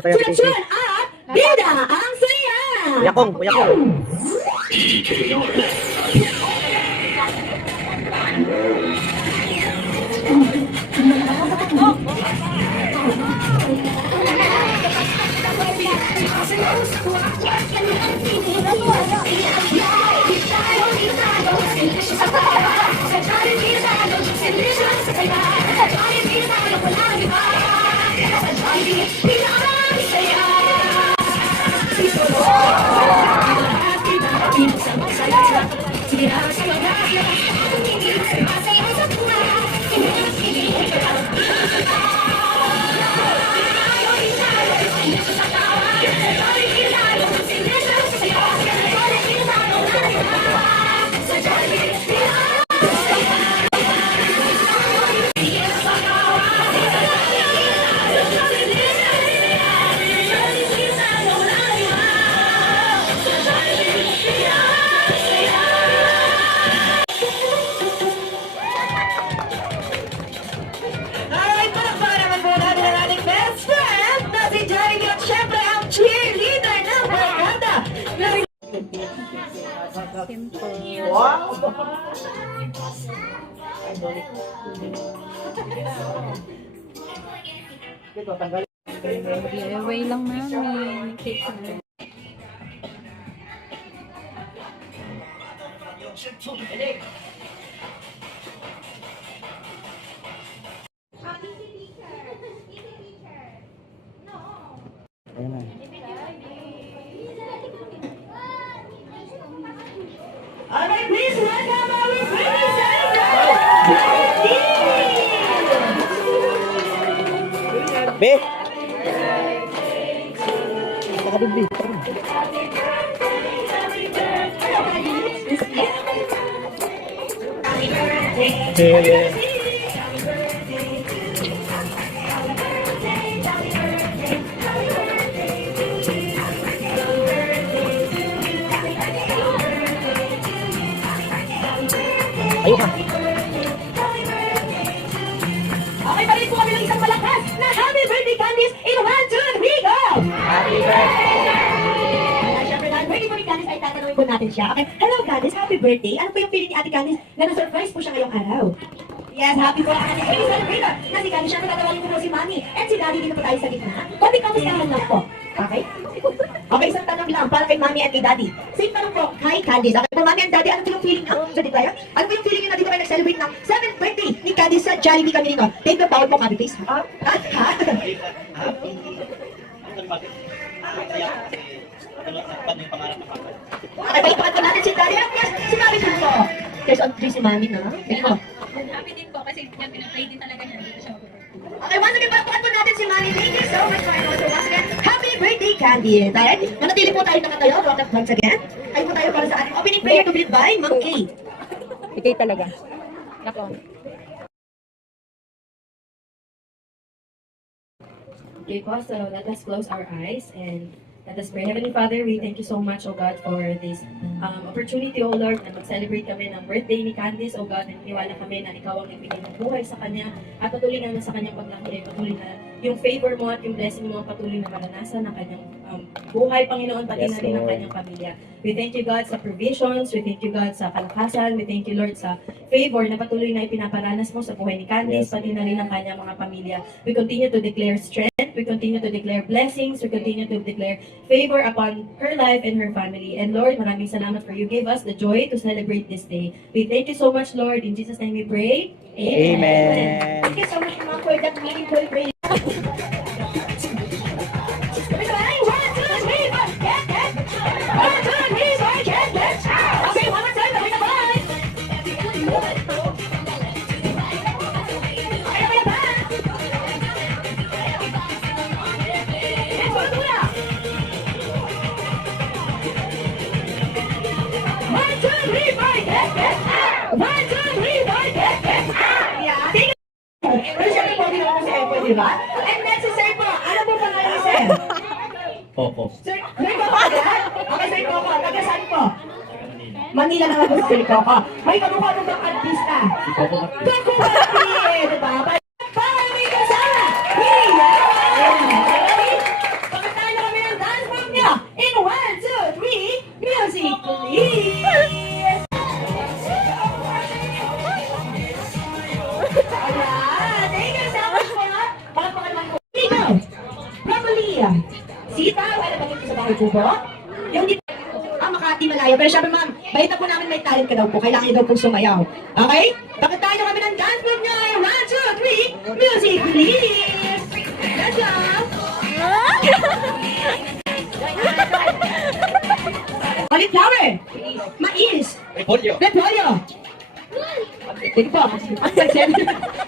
masaya si Casey. At Bida ang saya! Uyakong, uyakong. Alright, palakpakan naman po natin ang ating best friend na si Jollibee at syempre ang cheerleader ng Barkada. Wow! Giveaway lang namin. Cake na. Ayan na. Alright, please welcome our pretty celebrity! Be! Saka doon, Be. Ayun ka. Okay, balik po kami ng isang malakas na happy birthday candies in 1, 2, 3, go! Happy birthday! Siyempre, dahil birthday po ni Candice ay tatanungin po natin siya. Okay, hello Candice, happy birthday. Ano po yung feeling ni Ate Candice na na-surprise po siya ngayong araw? Yes, happy po ang ating birthday celebrator na si Candice. Siyempre, tatawagin ko po si Mami and si Daddy dito po tayo sa gitna. Konting kamustahan lang po. Okay? Okay, isang tanong lang para kay Mami at kay Daddy. Same tanong po kay Candice. Okay, po Mami and Daddy, ano po yung feeling sa dito tayo? Ano po yung feeling nyo na dito kayo nag-celebrate ng 7th birthday ni Candice sa Jollibee kami dito? Take the bawal po, Mami, please. Okay, balipakan po natin si Daddy. At yes, si Mami din po. There's on 3 si Mami na. Sige po. Happy din po kasi yan pinapray din talaga niya. Dito siya Okay, once again, balipakan po natin si Mami. Thank you so much for it. Also, once again, happy birthday, Candy. Alright, manatili po tayo nakatayo. Once again, ay po tayo para sa ating opening prayer to be led by Ma'am Kay. Ikay talaga. Nako. Okay po, so let us close our eyes and let us pray. Heavenly Father, we thank you so much, O God, for this opportunity, O Lord, na mag-celebrate kami ng birthday ni Candice, O God, naniniwala kami na ikaw ang nagbigay ng buhay sa kanya at patuloy na sa kanyang paglaki, patuloy na yung favor mo at yung blessing mo patuloy na maranasan ng kanyang buhay, Panginoon, pati Yes, na rin ng Lord. kanyang pamilya. We thank you, God, sa provisions. We thank you, God, sa kalakasan. We thank you, Lord, sa favor na patuloy na ipinaparanas mo sa buhay ni Candice, Yes. pati na rin ng kanyang mga pamilya. We continue to declare strength. We continue to declare blessings. We continue to declare favor upon her life and her family. And Lord, maraming salamat for you gave us the joy to celebrate this day. We thank you so much, Lord. In Jesus' name we pray. Amen. Thank you so much, mga for that meaningful prayer. Diba? And next is Sir po. Ano po pangalan ni Sir? Popo. Sir Coco agad? Okay, Sir Coco. Taga saan po? Manila naman po si Sir Coco. May kamukha mo bang artista? Popo. Coco Martin! Diba? Para may kasama! Hiya! Ano ba dito sa bahay po ba? Yung di Makati malayo. Pero syempre ma'am, balita po namin may talent ka daw po. Kailangan niyo daw pong sumayaw. Okay? Bakit tayo kami ng dance group niya? 1, 2, 3, music please! Let's go! Cauliflower! Mais! Repolyo. Repolyo! Sige po.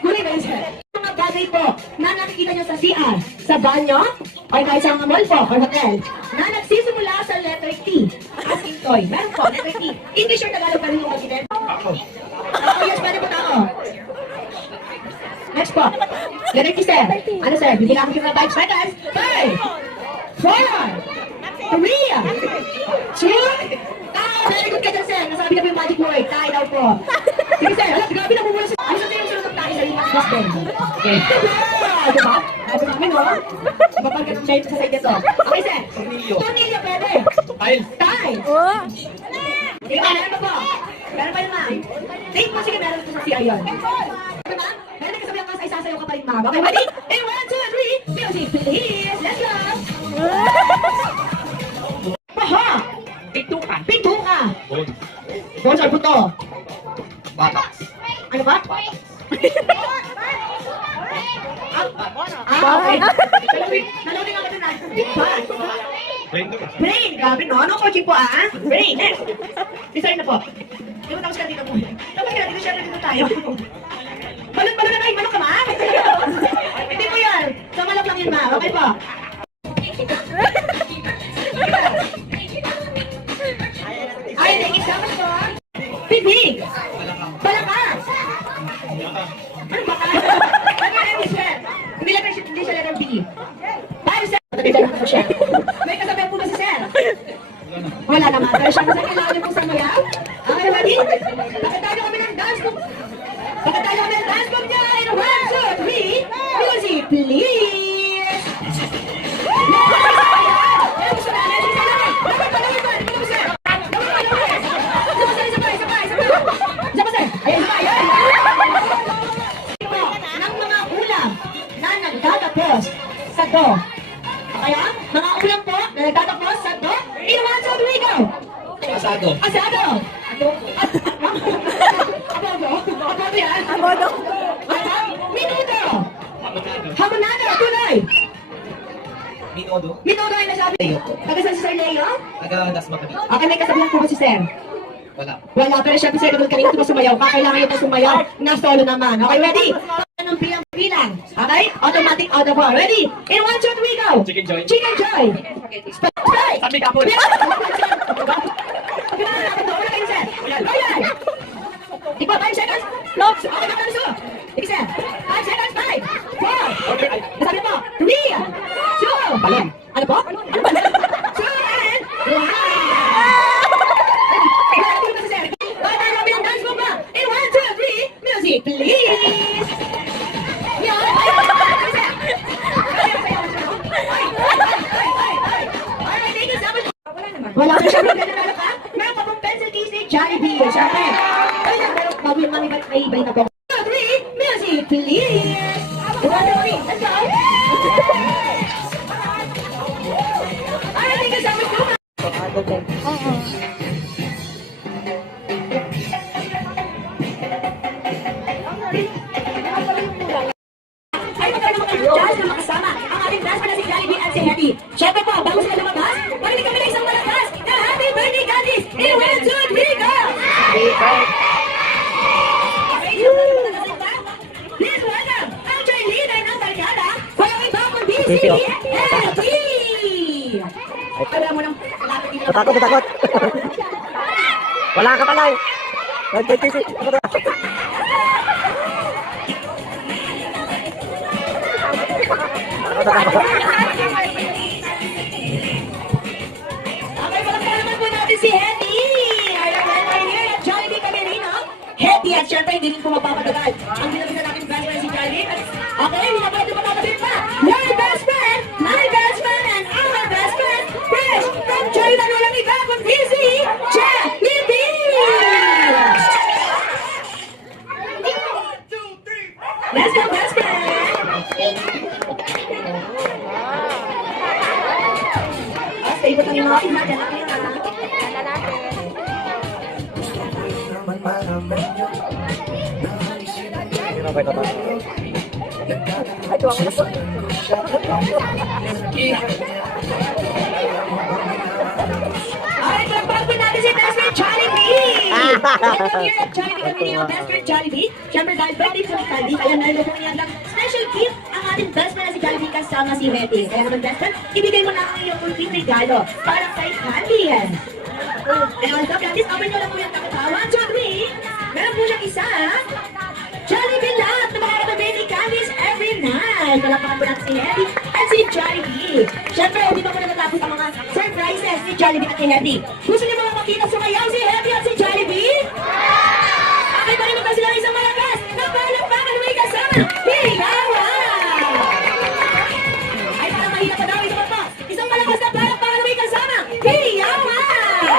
Gulay ba yun, sir? Mga bagay po na nakikita nyo sa CR, sa banyo, o kahit sa mga mall po, or hotel, na nagsisimula sa letter T. As in toy. Meron po, letter T. English or Tagalog pa rin yung mag-inem? Ako, yes, pwede po tao. Next po. Letter T, sir. Ano, sir? Bibigyan ko ng 5 seconds. 5, 4, 3, 2, very good ka dyan, sir. Nasabi na po yung magic word. Tayo daw po. Sige, sir. Alam, grabe na bumula siya. Ano sa tingin sunod ng tayo sa limas mas din? Okay. Diba? Sabi namin, no? Mapag ka sa side nito. Okay, sir. Tornilyo, pwede. Tile. Tile. Sige, meron pa po. Meron pa yun, ma'am. Take mo, sige, meron ito sa CR yun. Okay, ma'am? Meron na kasabi ang kas ay sasayaw ka pa rin, ma'am. Okay, ready? In 1, 2, 3, music, please. Let's go. Paha! Pitukan. Pintuka! Doon sa buto. Bata. Ano ba? Okay. Nalawin ako dun ah. Brain! Grabe no? Anong coaching po ah? Brain! Next! Design na po. Di ba tapos ka dito po? Tapos ka dito, syempre dito tayo. Balon-balon na tayo, manok ka ma? Hindi po yan. Sa malak lang yun ma. Okay po. Ay, naigit dapat po. Bibig! Balakas! Ano ba ka? Ano ba yung sir? Hindi siya letter B. Tayo sir! May kasabihan po ba si sir? Wala naman. Pero siya kasi kailangan niyo po sa mayaw. Okay, ready? Pakitayo kami ng dance group. Pakitayo kami ng dance group niya. In 1, 2, 3, music please! Gusto na natin sa lahat. Dapat palawin ba? Hindi mo sir. Isa pa sir. Ayan pa. Ayan. Ng mga ulam na nagtatapos sa do. Kaya, mga ulam po na nagtatapos sa do. In 1, 2, 3, go. Asado. Asado. Abodo. Abodo yan. Abodo. Minuto. Hamonado. Tuloy. Minodo. Minuto ay nasabi. Tagasan si Sir Leo? Taga-das makabit. Okay, may kasabihan po ba si Sir? Wala. Wala, pero syempre sir, kapag kanina po sumayaw ka, kailangan nyo po sumayaw na solo naman. Okay, ready? Anong bilang? Okay? Automatic auto po. Ready? In 1, 2, 3, go! Chicken joy. Chicken joy! Spray! Sabi ka po. Ikaw, 5 seconds? No! Okay, na kaluso! Sige sir! 5 seconds, 5, 4, nasabi po, 3, 2, Balon. ano po? 2, and 1! In 1, 2, 3, music, please! Wala na siya mga ganun ka? Meron ka pong pencil case ni Jollibee. Siyempre. Ay, meron bago yung mami ba't may ibay na po. 2, 3, music, please! 1, 2, 3, let's go! Ay, thank you so much po. Oo. Ay, magkano mga dance na makasama ang ating dance na si Jollibee at si Hetty. Siyempre po, bago sila lumabas, marinig kami na isang malakas na happy birthday, Gadis! In 1, 2, 3, go! Please welcome ang cheerleader ng barkada, walang iba kundi si Hetty! Alam mo nang lapit nila. Takot. Wala ka pala. Okay, palakpakan naman po natin si Hetty! Our friend here at Jollibee Camerino. Hetty at syempre hindi rin po mapapatagal. Ang ginagisa natin best friend si Jollibee. Okay, hindi na pwede matatapit pa. Your best friend, my best friend, and our best friend, fresh from China, walang iba kundi si Jollibee! Let's go, best friend! paikot ang mga ina. Diyan na kayo ha. Kala natin. Sino ba ito? Ay, tuwa ko na po. Alright, pagpapagod natin si Best Friend Jollibee! Welcome here at Jollibee Community of Best Friend Jollibee. Siyempre dahil birthday sa Candy, kaya naroon po niya ng special gift ang ating best friend na si Jollibee kasama si Hetty. Kaya naman best friend, ibigay mo na ang iyong ultimate regalo para kay Candy. Kaya also, Candice, open nyo lang po yung takot. 1, 2, 3. Meron po siyang isa. Jollibee lahat na makakatabi ni Candice every night. Palakpakan po natin si Hetty at si Jollibee. Siyempre, hindi pa po natatapos ang mga surprises ni Jollibee at ni Hetty. Gusto niyo mga makita sumayaw si Hetty at si Jollibee? Okay, parinig ba sila ng isang malakas na palakpakan may kasama? Hiyawan! Ay, parang mahina pa daw. Isang pa. Isang malakas na palakpakan may kasama? Hiyawan!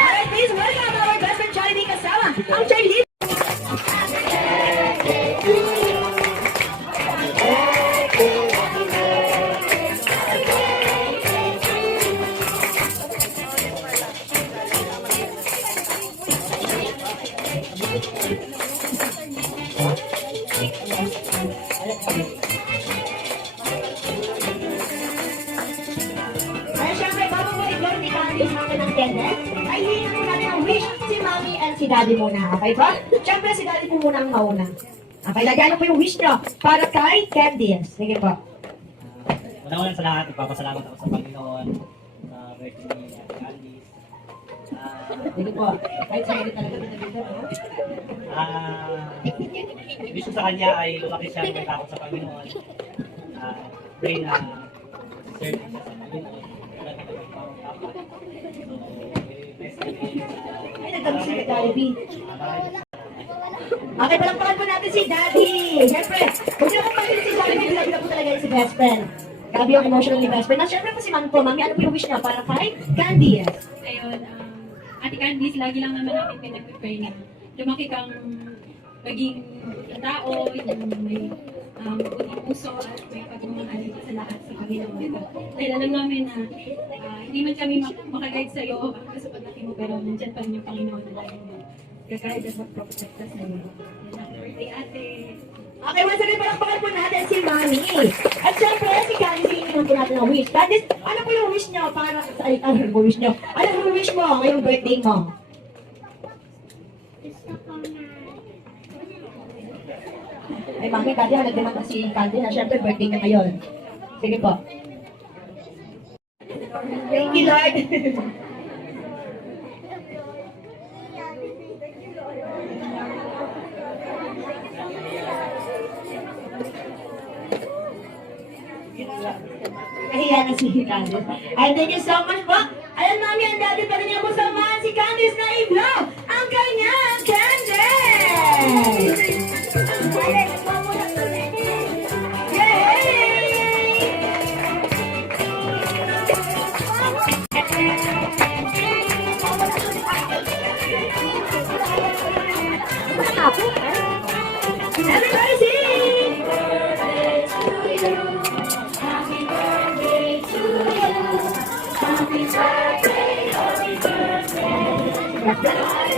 Alright, please welcome our best friend Jollibee kasama ang cheerleader. Ay, syempre, bago mo i-blow ni Candice natin ng candle, ay hingin mo natin ang wish si Mommy and si Daddy muna. Okay ba? Syempre, si Daddy po muna ang mauna. Okay, lagyan po yung wish nyo para kay Candice. Sige po. Una-una sa lahat, nagpapasalamat ako sa Panginoon sa birthday ni Ate Candice. Sige po. Kahit sa edit talaga pinagdito. Wish ko sa kanya ay lumaki siya ng may takot sa Panginoon. Pray na serve siya sa Panginoon. Wala na magpapatapat. So, bless the day. Ay, nagtanong si Jollibee. Maraming Okay, palakpakan po natin si Daddy. Siyempre, kung sino kong pagkakas si Jollibee, bila-bila po talaga yun si best friend. Grabe yung emotional ni best friend. Siyempre po si Mami po. Mami, ano po yung wish niya para kay Candy? Ayun, Ate Candice, lagi lang naman namin pinag-pray na lumaki kang maging tao, yung may puting puso at may pagmamahal sa lahat sa Panginoon. Kaya alam namin na hindi man kami makaguide sa iyo sa paglaki mo, pero nandyan pa rin yung Panginoon na lagi mo. Kaya at magprotekta sa iyo. Happy birthday, ate! Okay, once again, palakpakan po natin si Mami. At siyempre, si Candice, hingin po natin ang wish. Candice, ano po yung wish niyo para sa ano po wish niyo? Ano po yung wish mo ngayong birthday mo? Ay, Mami, Daddy, nagdemanda si Candice na siyempre birthday niya ngayon. Sige po. Thank you, Lord. Nahiya na si Candice. And thank you so much po. Ayan, Mami, ang Daddy pa rin niya po samahan si Candice na i-blow ang kanyang candle! Everybody sing! Happy birthday to you. Happy birthday, happy birthday.